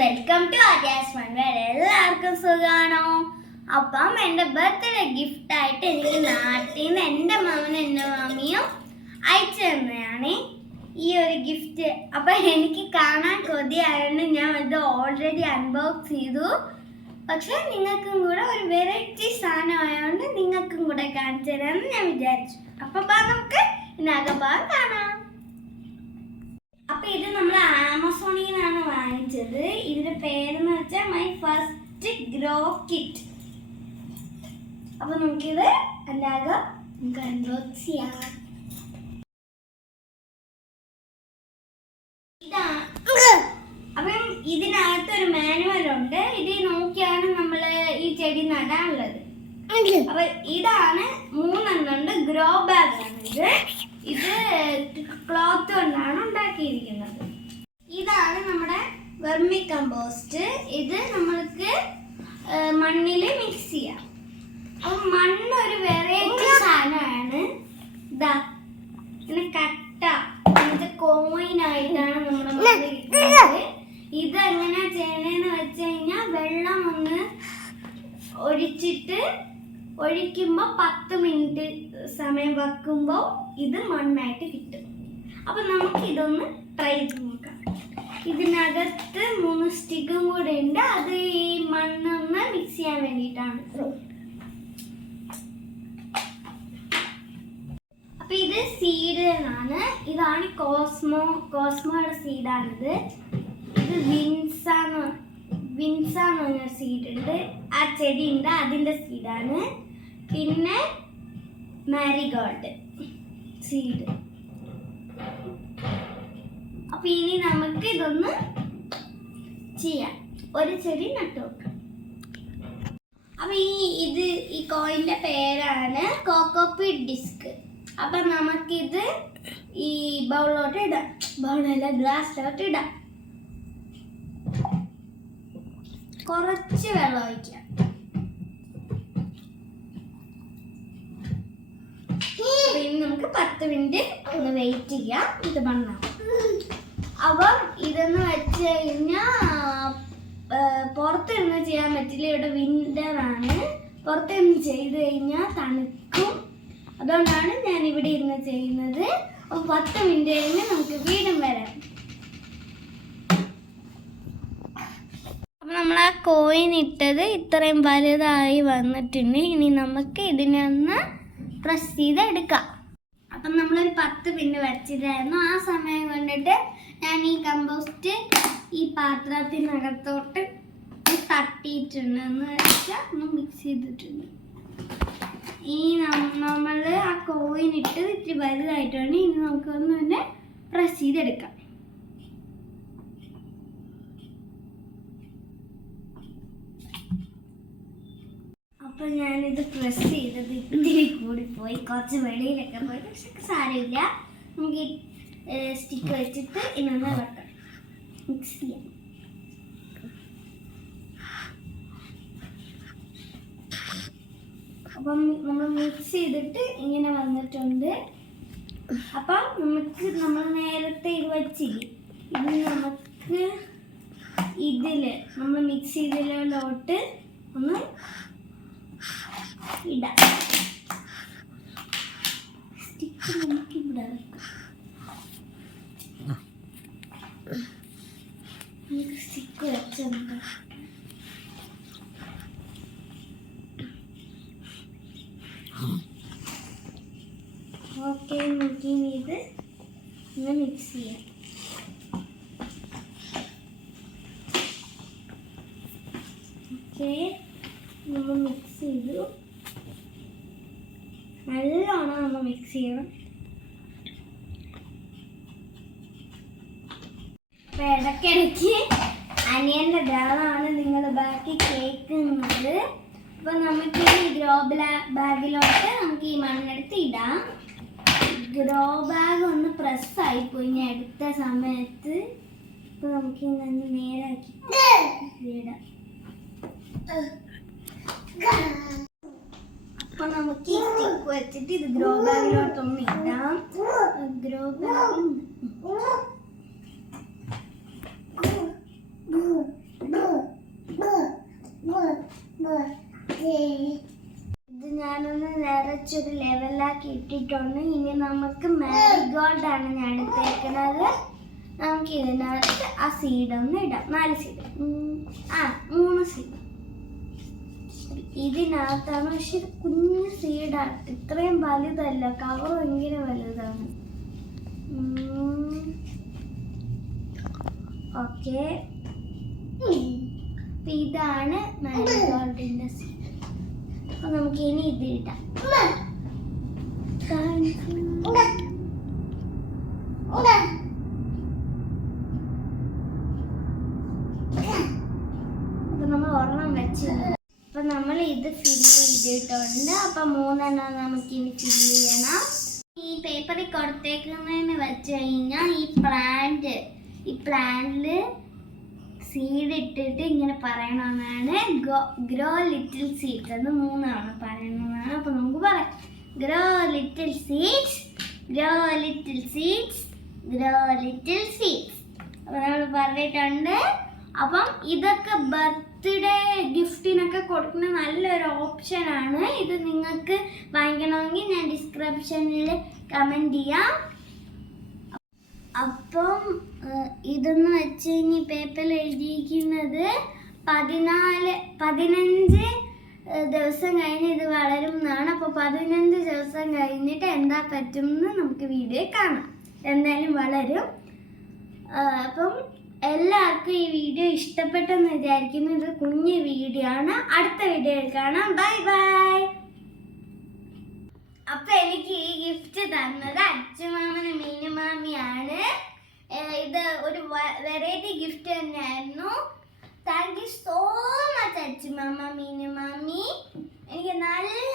Welcome to Aryas മൺവേർ. എല്ലാവർക്കും സുഖമാണോ? അപ്പം എൻ്റെ ബർത്ത്ഡേ ഗിഫ്റ്റ് ആയിട്ട് എനിക്ക് നാട്ടിൽ നിന്ന് എൻ്റെ മാമനും എൻ്റെ മാമിയും അയച്ചു തന്നെയാണ് ഈ ഒരു ഗിഫ്റ്റ്. അപ്പം എനിക്ക് കാണാൻ കൊതിയായതുകൊണ്ട് ഞാൻ ഇത് ഓൾറെഡി അൺബോക്സ് ചെയ്തു. പക്ഷെ നിങ്ങൾക്കും കൂടെ ഒരു വെറൈറ്റി സാധനമായതുകൊണ്ട് നിങ്ങൾക്കും കൂടെ കാണിച്ചു തരാമെന്ന് ഞാൻ വിചാരിച്ചു. അപ്പം നമുക്ക് ഇതിനകഭാഗം കാണാം. അപ്പൊ ഇത് നമ്മൾ ആമസോണിൽ നിന്നാണ് വാങ്ങിച്ചത്. ഇതിന്റെ പേരെന്ന് വെച്ചാൽ മൈ ഫസ്റ്റ് ഗ്രോ കിറ്റ്. അപ്പൊ നമുക്കിത് അല്ലാതെ അൺബോക്സ് ചെയ്യാം. അപ്പം ഇതിനകത്തൊരു മാനുവൽ ഉണ്ട്. ഇത് നോക്കിയാണ് നമ്മൾ ഈ ചെടി നടാനുള്ളത്. അപ്പൊ ഇതാണ് 3 എണ്ണം ഉണ്ട്. ഗ്രോ ബാഗ് ആണ് ഇത് ക്ലോത്ത് കൊണ്ടാണ് ഉണ്ടാക്കിയിരിക്കുന്നത്. ഇതാണ് നമ്മുടെ വെർമി കമ്പോസ്റ്റ്. ഇത് നമ്മൾക്ക് മണ്ണിൽ മിക്സ് ചെയ്യാം. അപ്പം മണ്ണ് ഒരു വെറൈറ്റി സാധനമാണ്. ഇതാ ഇങ്ങനെ കട്ട ഇത് കോയിനായിട്ടാണ് നമ്മുടെ മണ്ണിൽ ഇരിക്കുന്നത്. ഇതെങ്ങനെ ചെയ്യണേന്ന് വെച്ച് കഴിഞ്ഞാൽ വെള്ളം ഒന്ന് ഒഴിക്കുമ്പോൾ 10 മിനിറ്റ് സമയം വെക്കുമ്പോൾ ഇത് മണ്ണായിട്ട് കിട്ടും. അപ്പം നമുക്ക് ഇതൊന്ന് ട്രൈ ചെയ്ത് നോക്കാം. ഇതിനകത്ത് 3 സ്റ്റിക്കും കൂടെ ഉണ്ട്. അത് ഈ മണ്ണൊന്ന് മിക്സ് ചെയ്യാൻ വേണ്ടിയിട്ടാണ്. അപ്പം ഇത് സീഡാണ്. ഇതാണ് കോസ്മോയുടെ സീഡാണിത്. ഇത് വിൻസാന്ന് പറഞ്ഞ സീഡ് ഉണ്ട്. ആ ചെടി ഉണ്ട്, അതിൻ്റെ സീഡാണ്. പിന്നെ മാരിഗോൾഡ് സീഡ്. അപ്പൊ ഇനി നമുക്ക് ഇതൊന്ന് ചെയ്യാം. ഒരു ചെടി നട്ടുവെക്കാം. അപ്പൊ ഈ കോയിന്റെ പേരാണ് കോക്കോപീറ്റ് ഡിസ്ക്. അപ്പൊ നമുക്കിത് ഈ ബൗളിലോട്ട് ഇടാം. ബൗളല്ല, ഗ്ലാസ്സിലോട്ട് ഇടാം. കുറച്ച് വെള്ളം ഒഴിക്കാം. പിന്നെ നമുക്ക് 10 മിനിറ്റ് ഒന്ന് വെയിറ്റ് ചെയ്യാം. ഇത് മണ്ണാം. അപ്പം ഇതെന്ന് വെച്ച് കഴിഞ്ഞാൽ പുറത്തിരുന്ന് ചെയ്യാൻ പറ്റില്ല. ഇവിടെ വിൻ്ററാണ്. പുറത്തിരുന്ന് ചെയ്ത് കഴിഞ്ഞാൽ തണുക്കും. അതുകൊണ്ടാണ് ഞാൻ ഇവിടെ ഇരുന്ന് ചെയ്യുന്നത്. അപ്പോൾ 10 മിനിറ്റ് കഴിഞ്ഞ് നമുക്ക് വീണ്ടും വരാം. അപ്പം നമ്മൾ ആ കോയിൻ ഇട്ടത് ഇത്രയും വലുതായി വന്നിട്ടുണ്ട്. ഇനി നമുക്ക് ഇതിനൊന്ന് പ്രസ് ചെയ്ത് എടുക്കാം. അപ്പം നമ്മളൊരു 10 മിനിറ്റ് വെച്ചിട്ടായിരുന്നു. ആ സമയം കൊണ്ടിട്ട് ഞാൻ ഈ കമ്പോസ്റ്റ് ഈ പാത്രത്തിനകത്തോട്ട് തട്ടിയിട്ടുണ്ടെന്ന് വെച്ചാൽ ഒന്ന് മിക്സ് ചെയ്തിട്ടുണ്ട്. ഈ നമ്മൾ ആ കോയിൻ ഇട്ടത് ഇത്തിരി വലുതായിട്ടാണ്. ഇനി നമുക്കൊന്ന് തന്നെ പ്രസ് ചെയ്തെടുക്കാം. അപ്പോൾ ഞാനിത് പ്രസ് ചെയ്തത് ഇത്തിരി കൂടിപ്പോയി. കുറച്ച് വെളിയിലൊക്കെ പോയി. പക്ഷെ സാരമില്ല. നമുക്ക് സ്റ്റിക്ക് വെച്ചിട്ട് ഇന്നൊന്ന് വെക്കാം. മിക്സ് ചെയ്യാം. അപ്പം നമ്മൾ മിക്സ് ചെയ്തിട്ട് ഇങ്ങനെ വന്നിട്ടുണ്ട്. അപ്പം നമുക്ക് നമ്മൾ നേരത്തെ ഇത് വച്ചില്ലേ, ഇത് നമുക്ക് നമ്മൾ മിക്സ് ചെയ്തതിലോട്ട് ഒന്ന് ഇടാം. സ്റ്റിക്ക് നമുക്ക് ഇവിടെ വെക്കാം. സ്റ്റിക്ക് വെച്ചുണ്ട്. ഓക്കെ, നമുക്ക് ഇത് ഒന്ന് മിക്സ് ചെയ്യാം. ഓക്കെ, നമ്മൾ മിക്സ് ചെയ്തു. നല്ലോണം നമ്മൾ മിക്സ് ചെയ്യണം. അപ്പം ഇടയ്ക്കിടയ്ക്ക് അനിയൻ്റെ ബഹളമാണ് നിങ്ങൾ ബാക്കി കേൾക്കുന്നത്. അപ്പം നമുക്ക് ഈ ഗ്രോ ബാഗിലോട്ട് നമുക്ക് ഈ മണ്ണെടുത്ത് ഇടാം. ഗ്രോ ബാഗ് ഒന്ന് പ്രസ്സായിപ്പോയി ഞാൻ എടുത്ത സമയത്ത്. അപ്പോൾ നമുക്ക് ഇന്ന് നേരാക്കി ഇടാം. അപ്പോൾ നമുക്ക് ഈ സ്റ്റിക്ക് വെച്ചിട്ട് ഇത് ഗ്രോ ബാഗിലോട്ടൊന്ന് ഇടാം. ഗ്രോ ബാഗ് ഇത് ഞാനൊന്ന് നിറച്ചൊരു ലെവലാക്കി ഇട്ടിട്ടുണ്ട്. ഇനി നമുക്ക് മാരിഗോൾഡ് ആണ് ഞാൻ എടുത്തേക്കുന്നത്. നമുക്ക് ഇതിനകത്ത് ആ സീഡ് ഒന്ന് ഇടാം. 4 സീഡ് 3 സീഡ് ഇതിനകത്താണ്. പക്ഷെ ഇത് കുഞ്ഞു സീഡാണ്, ഇത്രയും വലുതല്ല. കവർ ഭയങ്കര വലുതാണ്. ഓക്കെ, ഇതാണ് മാരിഗോൾഡിന്റെ സീഡ്. അപ്പൊ നമുക്ക് ഇനി ഇത് ഇടാം. അപ്പൊ നമ്മൾ ഒരെണ്ണം വെച്ചിട്ടുണ്ട്. അപ്പൊ നമ്മൾ ഇത് ഫില്ല് ചെയ്തിട്ടുണ്ട്. അപ്പൊ 3 എണ്ണം നമുക്ക് ഇനി ഫില്ല് ചെയ്യണം. ഈ പേപ്പറിൽ കൊടുത്തേക്കുന്നതെന്ന് വെച്ച് കഴിഞ്ഞാൽ ഈ പ്ലാന്റില് സീഡ് ഇട്ടിട്ട് ഇങ്ങനെ പറയണമെന്നാണ്. ഗ്രോ ലിറ്റിൽ സീഡ്സ് എന്ന് 3 തവണ പറയണമെന്നാണ്. അപ്പൊ നമുക്ക് പറയാം, grow little seeds, grow little seeds, grow little seeds. അപ്പൊ നമ്മൾ പറഞ്ഞിട്ടുണ്ട്. അപ്പം ഇതൊക്കെ ബർത്ത്ഡേ ഗിഫ്റ്റിനൊക്കെ കൊടുക്കുന്ന നല്ലൊരു ഓപ്ഷനാണ്. ഇത് നിങ്ങൾക്ക് വാങ്ങിക്കണമെങ്കിൽ ഞാൻ ഡിസ്ക്രിപ്ഷനിൽ കമൻറ്റ് ചെയ്യാം. അപ്പം ഇതെന്ന് വെച്ച് കഴിഞ്ഞാൽ പേപ്പറിൽ എഴുതിയിരിക്കുന്നത് 15 ദിവസം കഴിഞ്ഞ് ഇത് വളരും എന്നാണ്. അപ്പോൾ 15 ദിവസം കഴിഞ്ഞിട്ട് എന്താ പറ്റുമെന്ന് നമുക്ക് വീഡിയോ കാണാം. എന്തായാലും വളരും. അപ്പം എല്ലാവർക്കും ഈ വീഡിയോ ഇഷ്ടപ്പെട്ടെന്ന് വിചാരിക്കുന്നു. ഇത് കുഞ്ഞു വീഡിയോ ആണ്. അടുത്ത വീഡിയോയിൽ കാണാം. Bye bye. അപ്പൊ എനിക്ക് ഈ ഗിഫ്റ്റ് തന്നത് അച്ചുമാമനും മീനുമാമിയാണ്. ഇത് ഒരു വെറൈറ്റി ഗിഫ്റ്റ് തന്നെയായിരുന്നു. താങ്ക് യു സോ മച്ച് അച്ചുമാമ, മീനുമാമി. എനിക്ക് നല്ല